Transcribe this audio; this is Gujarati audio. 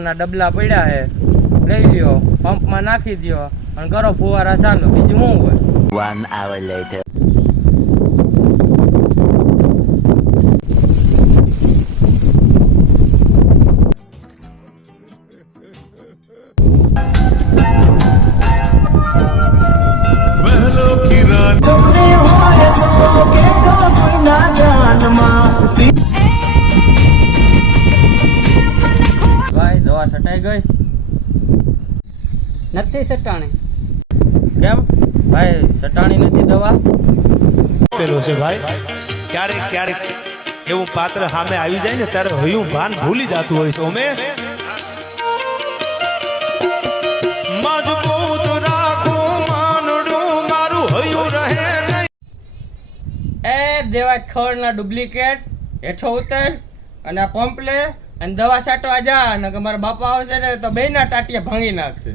દવાના ડબલા પડ્યા છે, લઈ લ્યો, પંપમાં નાખી દો અને કરો ફુવારા ચાલુ. બીજું શું હોય? 1 hour later. ભાઈ દવા છટાઈ ગઈ? નથી સટાણી. કેમ ભાઈ છટાણી નથી દવા? પેલો છે ભાઈ, ક્યારેક ક્યારેક એવું પાત્ર સામે આવી જાય ને ત્યારે હયું ભાન ભૂલી જતું હોય છે. ઉમેશ, મજબૂત રાખું માનડું મારું હયું રહે નહીં. એ દેવા ખવડના ડુપ્લિકેટ, હેઠો ઉતર અને આ પંપ લે અને દવા છાંટવા જા, અને કે મારા બાપા આવશે ને તો બેયના ટાટિયા ભાંગી નાખશે.